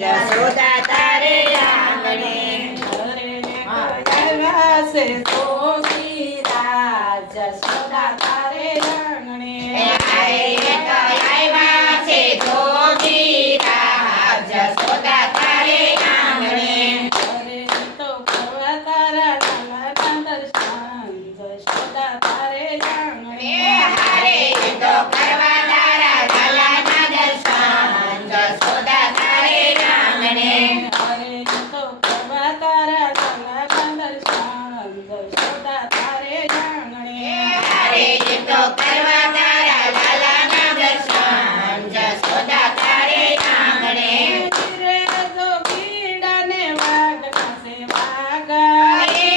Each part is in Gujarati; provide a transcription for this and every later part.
જશોદા તારે આંગણે આવ્યા છે જોગીરા જશોદા તારે આંગણે આવ્યા છે જોગીરા જશોદા તારે આંગણે તો કરવા તારા લાલાના દર્શન જશોદા તારે આંગણે હારે તો કરવા તારા લાલાના દર્શન જશોદા તારે આંગણે હરે તો કરવા તારા લાલાના દર્શન જશોદા તારે આંગણે હરે તો કરવા તારા લાલાના દર્શન જશોદા તારે આંગણે રે જો કીડાને વાઘના સે વાઘા રે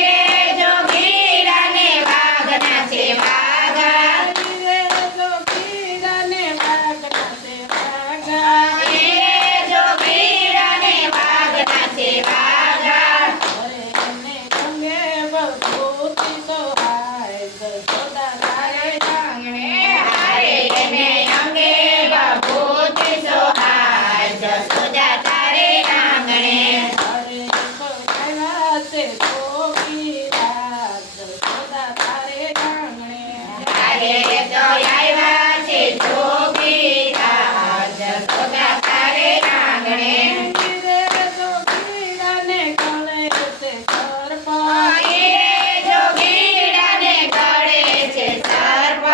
જો કીડાને વાઘના સે વાઘા રે જો કીડાને વાઘના સે વાઘા રે જો કીડાને વાઘના સે વાઘા હરે ને ગંગે ભગવતી સોહાય જશોદા તારે આંગણે હરે ને અંગે ભગવતી સોહાય જશોદા તારે આંગણે હરે તો આવ્યા છે જોગીરા જશોદા તારે આંગણે હરે તો આવ્યા છે જોગીરા જશોદા તારે આંગણે રે જોગીરાને ગળે છે સર્પ રે જોગીરાને ગળે છે સર્પ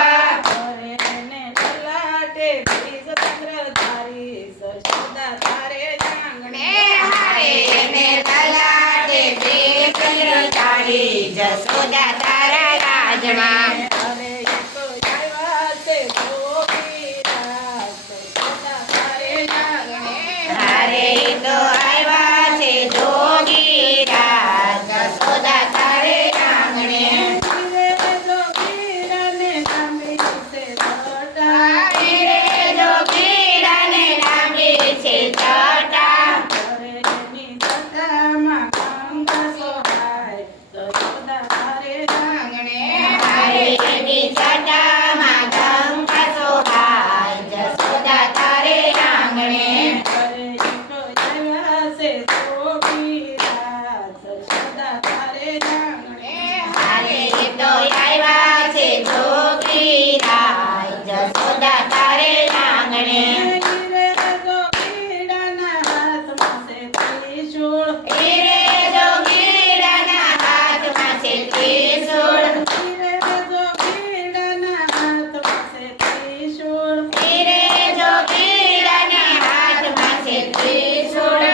હરે ને લલાટે બીજ ચંદ્રધારી જશોદા તારે આંગણે હરે ને લલાટે બીજ ચંદ્રધારી જશોદા તારા રાજમાં હરે તો આવ્યા છે જોગીરા જશોદા તારે આંગણે હરે તો આવ્યા છે જોગીરા જશોદા તારે આંગણે રે જોગીરાને લાંબી છે જટા રે જોગીરાને લાંબી છે જટા હરે ની જટામાં ગંગા સોહાય જશોદા તારે આંગણે હરે ની જટામાં ગંગા સોહાય જશોદા તારે આંગણે હરે તો આવ્યા છે જોગીરા જશોદા તારે આંગણે હરે તો આવ્યા છે જોગીરા જશોદા તારે આંગણે રે જોગીરાના હાથમાં છે ત્રિશૂળ રે જોગીરાના હાથમાં છે ત્રિશૂળ રે જોગીરાના હાથમાં છે ત્રિશૂળ રે જોગીરાના હાથમાં છે ત્રિશૂળ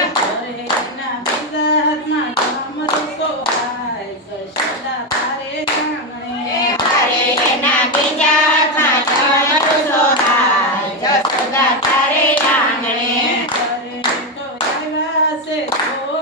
હરે ના બીજા હાથમાં ડમરું સોહાય જશોદા તારે આંગણે હરે ના બીજા હાથમાં ડમરું સોહાય જશોદા તારે આંગણે હરે તો આવ્યા છે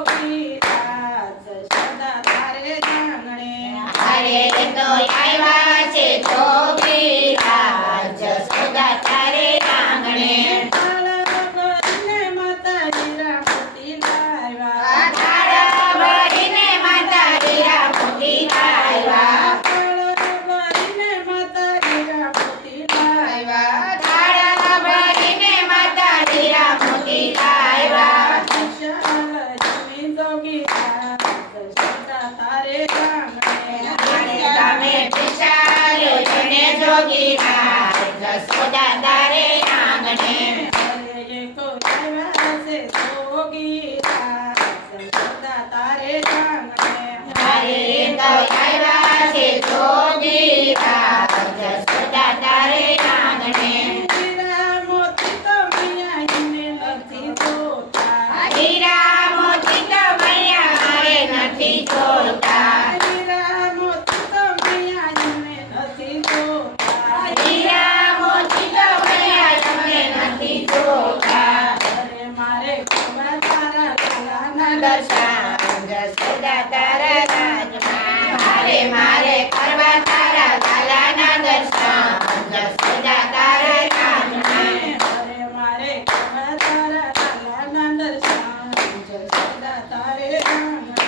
જોગીરા જશોદા તારે આંગણે હરે તો આવ્યા છે જોગીરા જશોદા તારે આંગણે થાળા ભરીને માતા હીરા મોતી લાવ્યા થાળા ભરીને માતા હીરા મોતી લાવ્યા થાળા ભરીને માતા હીરા મોતી લાવ્યા થાળા ભરીને માતા હીરા મોતી લાવ્યા વિશાલ જમીન જોગીરા જશોદા તારે આંગણે તમે વિશાલ જને જોગીરા જશોદા તારે આંગણે હરે તો આવ્યા છે જોગીરા જશોદા તારે આંગણે હરે તો આવ્યા છે જોગીરા જશોદા તારે આંગણે હીરા મોતી તો મૈયાને નથી જોતા હીરા મોતી તો મૈયાને નથી જોતા હીરા મોતી તો મૈયાને નથી જોતા હીરા મોતી તો મૈયાને નથી જોતા હરે મારે કરવા તારા લાલાના દર્શન જશોદા તારા રાજમાં હરે મારે કરવા તારા લાલાના દર્શન જશોદા તારા રાજમાં હરે મારે કરવા તારા લાલાના દર્શન જશોદા તારે આંગણે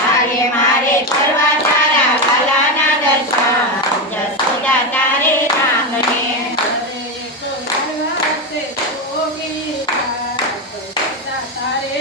હરે મારે કરવા તારા લાલાના દર્શન જશોદા તારે આંગણે હરે તો આવ્યા છે જોગીરા જશોદા તારે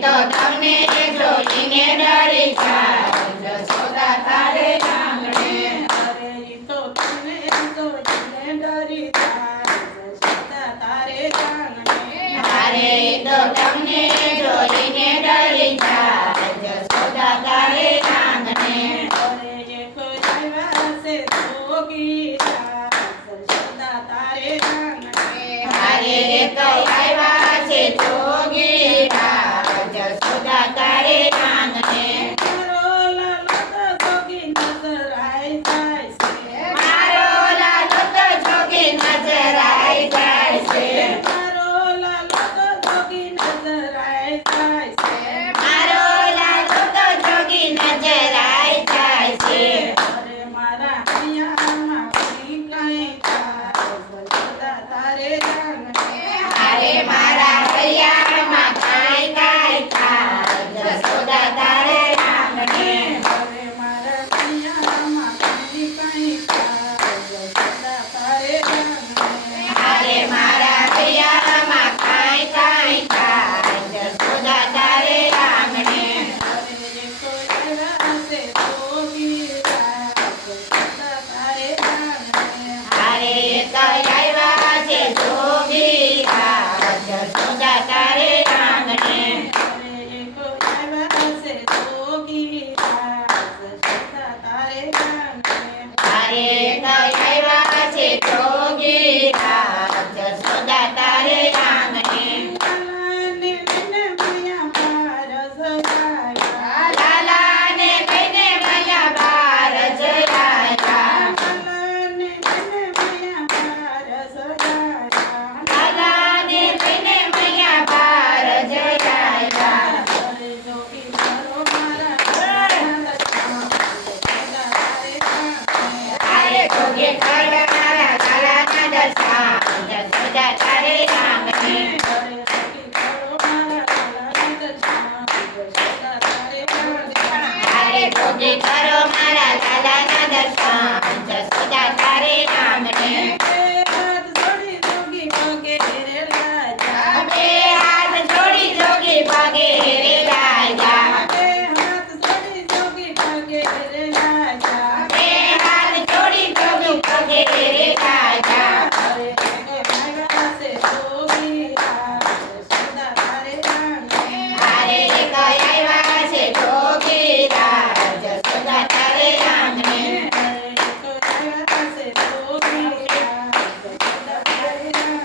તો તમને જોઈને ડરી જાય જશોદા તારે આંગણે અરે ઈ તો તમને જોઈને ડરી જાય જશોદા તારે આંગણે અરે તો તમને જોઈને ડરી જાય જશોદા તારે આંગણે અરે એક આવ્યા છે જોગીરા જશોદા તારે આંગણે અરે તો આવ્યા છે જોગીરા જશોદા તારે આંગણે મારો લાલો તો જોગી નજર આઈ જાય છે મારો લાલો તો જોગી નજર આઈ જાય છે મારો લાલો તો જોગી નજર આઈ જાય છે મારો લાલો તો જોગી નજર આઈ જાય છે અરે મારા હૈયામાં કોઈ કાંઈ થાય જશોદા તારે આંગણે અરે મારા હૈયામાં કાંઈ કાંઈ થાય જશોદા તારે આંગણે અરે મારા હૈયામાં કોઈ કાંઈ થાય જશોદા તારે આંગણે અરે મારા હૈયામાં કાંઈ કાંઈ થાય જશોદા તારે આંગણે અરે એક આવ્યા છે જોગીરા જશોદા તારે આંગણે અરે તો આવ્યા છે જોગીરા જશોદા તારે આંગણે અરે એક આવ્યા છે જોગીરા જશોદા તારે આંગણે અરે તો આવ્યા છે જોગીરા જશોદા તારે આંગણે લાલાને લઈને ભૈયા બાર જગાયા લાલાને કહીને ભયા બાર જયા લાલાને લઈને ભૈયા બાર જગાયા લાલાને કહીને ભયા બાર જયા અરે જોગી મારો મારા જશોદા તારે આંગણે અરે જોગી કરનારા લાલાના દર્શન જશોદા તારે આંગણે અરે જોગી મારો મારા લાલાના દર્શન જશોદા તારે આંગણે અરે જોગી કરો મારા લાલાના દર્શન જશોદા તારે આંગણે હાથ જોડી જોગી પગે રે લાજા બે હાથ જોડી જોગી પગે રે લાગ્યા બે હાથ જોડી જોગી પગે રે લાજા બે હાથ જોડી જોગી પગે રે લાગ્યા અરે આવ્યા છે જોગીરા જશોદા તારે આંગણે અરે એક આવ્યા છે જોગીરા જશોદા તારે આંગણે અરે આવ્યા છે જોગીરા જશોદા તારે આંગણે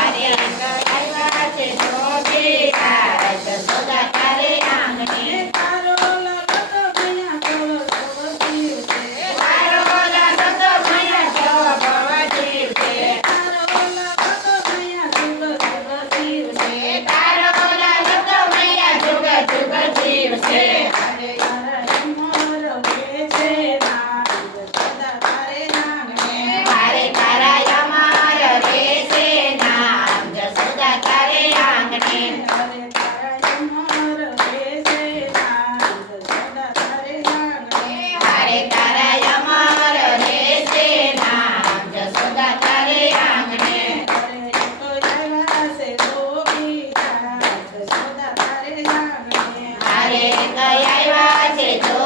અરે એક આવ્યા છે જોગીરા જશોદા તારે આંગણે તારો લાલો તો ભૈયા બોલો જોગી છે તારો લાલો તો ભયા જો ભવજીવ છે તારો લાલો તો ભૈયા બોલો જોગી છે તારો લાલો તો ભયા જુગ જુગ જીવ છે અરે તારા મોર વે છે ના જશોદા તારે આંગણે મારે તારા અમાર વેસે નામ જશોદા તારે આંગણે અરે તારા મોર વે છે ના જશોદા તારે આંગણે મારે તારા અમાર વેસે નામ જશોદા તારે આંગણે અરે તો આવ્યા છે જોગીરા જશોદા તારે આંગણે મારે કઈ આવ્યા છે જો